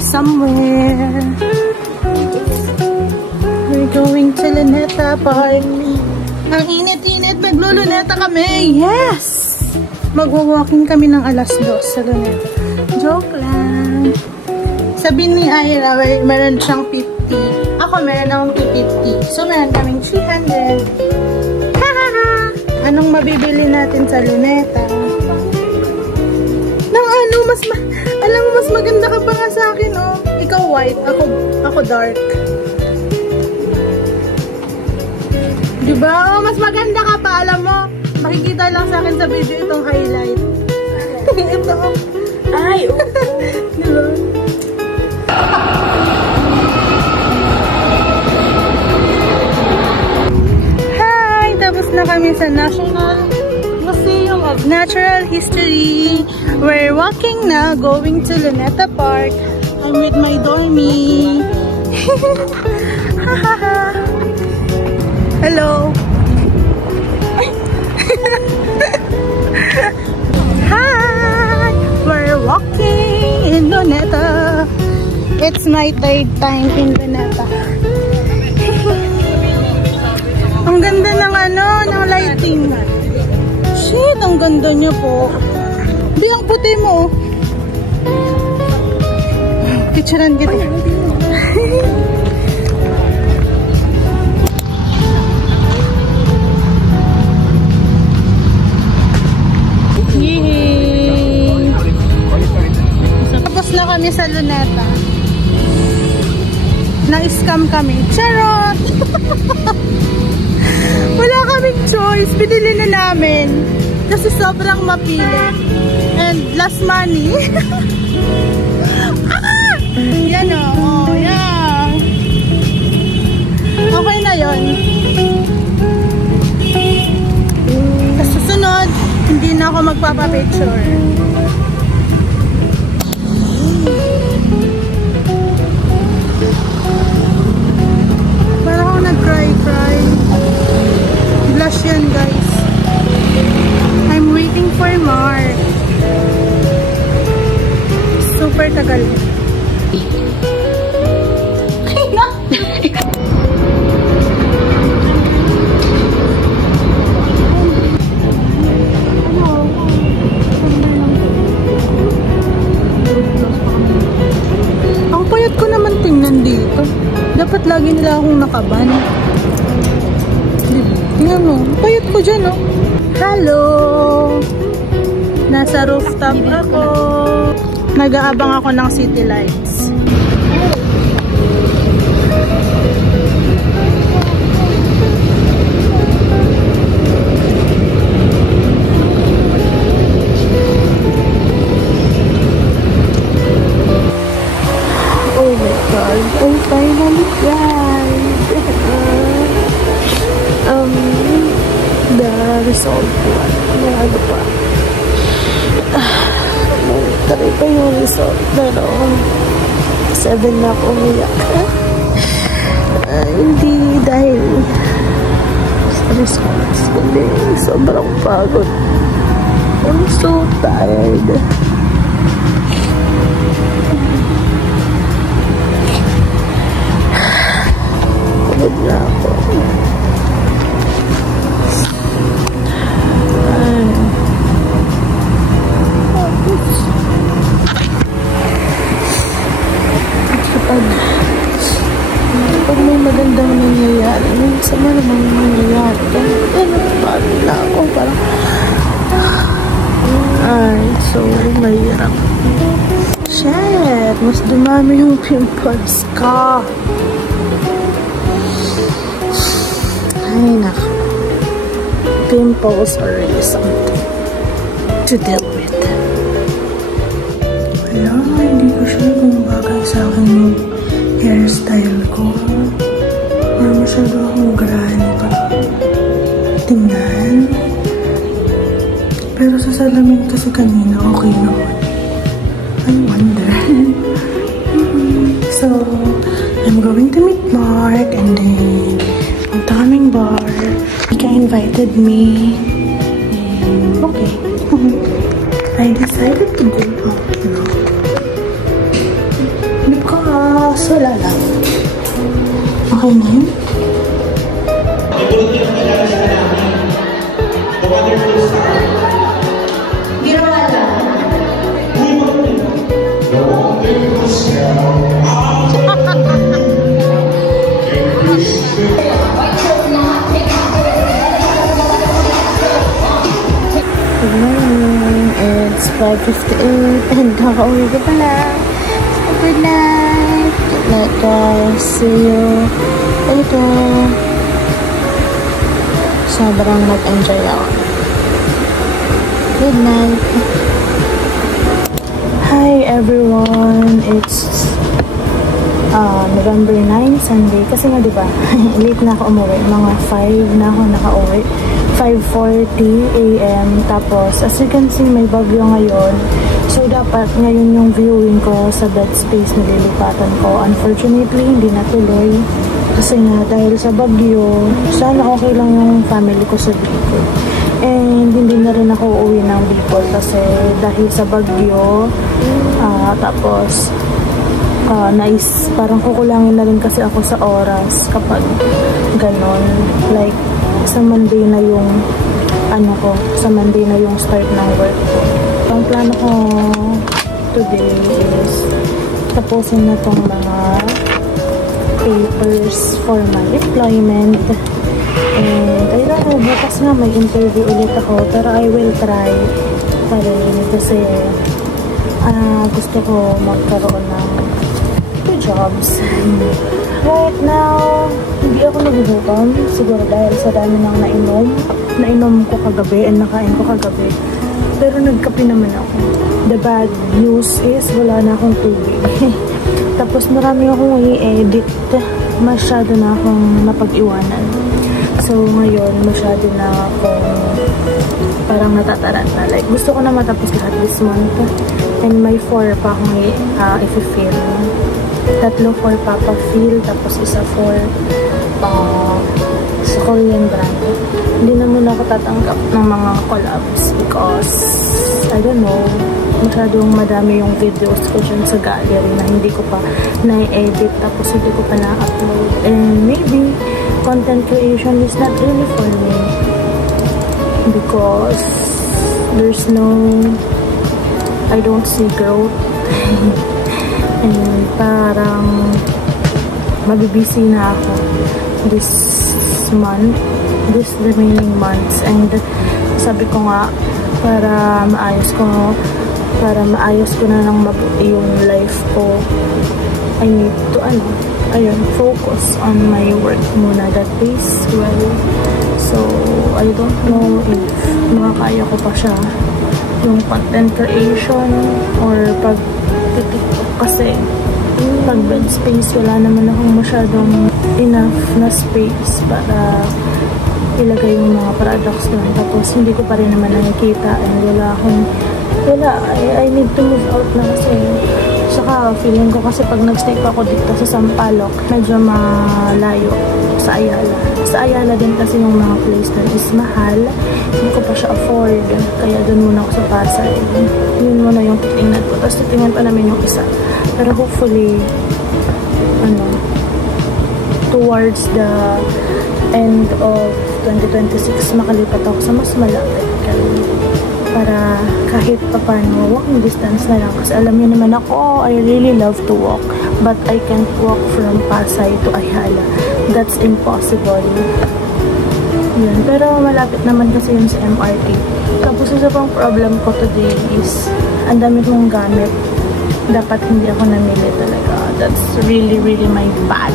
somewhere. We're going to Luneta Park. Ang init-init, nagluluneta kami. Yes! Magwa-walking kami ng alas 2 sa Luneta. Joke lang. Sabi ni Ira, meron siyang 50. Ako meron akong 250. So, meron kaming 300. Anong mabibili natin sa Luneta? Alam mo, mas maganda ka pa nga sa akin, oh. Ikaw white, ako dark. Diba? Oh, mas maganda ka pa, alam mo. Makikita lang sa akin sa video itong highlight. Ito. Ay, oo. Diba? Hi! Tapos na kami sa National Museum of Natural History. We're walking now, going to Luneta Park. I'm with my dormie. Hello! Hi! We're walking in Luneta. It's my 3rd time in Luneta. Ang ganda ng ng lighting. Shit, ang ganda niya po. Di, ang puti mo. Picturean kita. Yay! Tapos na kami sa Luneta. Na-scam kami. Charot! Wala kaming choice. Binili na namin. Kasi sobrang mapili. And last money. Ah! Yan o. Oh, yan. Okay na yun. Sa susunod, hindi na ako magpapapicture. Parang ako nag-cry. Blush yan, guys. I'm waiting for Mark. Super tagal. Ang payat ko naman tingnan dito. Dapat lagi nila akong nakaban. Tingnan mo, payat ko dyan, oh. Hello! Nasa rooftop ako. Nag-aabang ako ng city lights. Oh my God, I finally cried. The result one. Ano pa? Taray pa yung result. Pero 7 na ako umiyak. Hindi dahil sa results. Hindi. Sobrang pagod. I'm so tired. Pagod na ako. Pag may magandang nangyayari, minsan na namang nangyayari. Pagod na ako. Parang so mahirap. Shit! Mas dumami yung pimples ka. Ay, nako. Pimples are really something to deal with. Wala, hindi ko sure kung bagay sa akin yung hairstyle ko. Or masyado akong grani pa tingnan. Pero sa salamin kasi kanina okay naman. I wonder. So, I'm going to meet Mark and then punta kaming bar. Mika invited me. And okay. I decided to go out now. wala lang. Okay na yun? Ginawa lang. Good morning. It's 5:58 and kakauwi ko pala. So, good night. Good night, guys. See you later. Sobrang nag-enjoy ako. Good night. Hi, everyone. It's November 9, Sunday. Kasi nga, diba, late na ako umuwi. Mga 5 na ako nakauwi. 5:40 AM. Tapos, as you can see, may bagyo ngayon. So, dapat ngayon yung viewing ko sa bed space na lilipatan ko. Unfortunately, hindi natuloy. Kasi nga, dahil sa bagyo, sana okay lang yung family ko sa Bicol. And hindi na rin ako uuwi ng Bicol kasi dahil sa bagyo, tapos, parang kukulangin na rin kasi ako sa oras kapag ganon. Like, sa Monday na yung sa Monday na yung start ng work ko. Ang plano ko today is tapusin na tong mga papers for my employment. And I don't know, bukas nga may interview ulit ako, pero I will try pa rin kasi gusto ko magkaroon ng 2 jobs. Right now, hindi ako nagugutom. Siguro dahil sa dami nang nainom ko kagabi and nakain ko kagabi. Pero nagkape naman ako. The bad news is wala na akong tubig. Tapos marami akong i-edit. Masyado na akong napag-iwanan. So ngayon, masyado na akong parang natataranta. Like, gusto ko na matapos lahat this month. And may 4 pa akong i-fill. 3 for Papa Phil, tapos isa for sa Korean brand. Hindi na muna ako tatanggap ng mga collabs because, I don't know, masyadong madami yung videos ko dyan sa gallery na hindi ko pa na-edit tapos hindi ko pa na-upload. And maybe, content creation is not really for me because there's I don't see growth. And parang mabibisi na ako this remaining months. And sabi ko nga, para maayos ko na ng mabuti yung life ko, I need to focus on my work muna that pays well. So I don't know if makakaya ko pa siya, yung content creation or pag-tiktok, kasi pag bed space wala naman akong masyadong enough na space para ilagay yung mga products doon. Tapos hindi ko pa rin naman nakikita and I need to move out na kasi. Saka feeling ko kasi pag nagstay pa ako dito sa Sampaloc, medyo malayo sa Ayala. Sa Ayala din kasi yung mga place doon is mahal. Hindi ko pa siya afford. Kaya doon muna ako sa Pasay. Yun muna yung titingnan ko. Tapos titingnan pa namin yung isa. Pero hopefully, towards the end of 2026, makalipat ako sa mas malapit. Para kahit pa paano, walking distance na lang. Kasi alam niyo naman ako, I really love to walk. But I can't walk from Pasay to Ayala. That's impossible. Yun. Pero malapit naman kasi yun sa MRT. Tapos isa pang problem ko today is, ang dami kong gamit. Dapat hindi ako namili talaga. That's really, really my bad.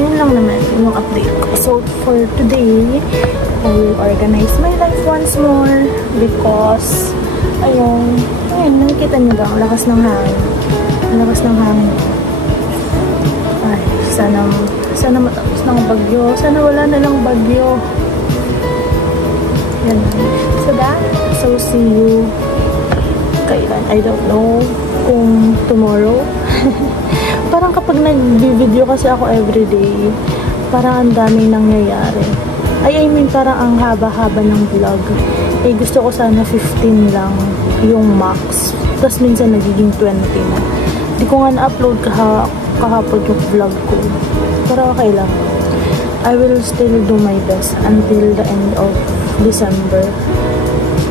Yun lang naman yung update ko. So, for today, I will organize my life once more because, ayun, nakikita niyo ba? Ang lakas ng hangin. Ang lakas ng hangin. Ay, sana matapos ng bagyo. Sana wala na lang bagyo. Yan. So, see you kailan. I don't know kung tomorrow. Parang kapag nag-video kasi ako everyday, parang ang daming nangyayari. I mean, parang ang haba-haba ng vlog. Gusto ko sana 15 lang yung max. Tapos minsan nagiging 20 na. Di ko nga na-upload kahapon yung vlog ko. Pero okay lang. I will still do my best until the end of December.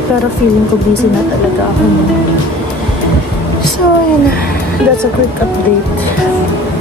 Pero feeling ko busy na talaga ako. So, yun. That's a quick update.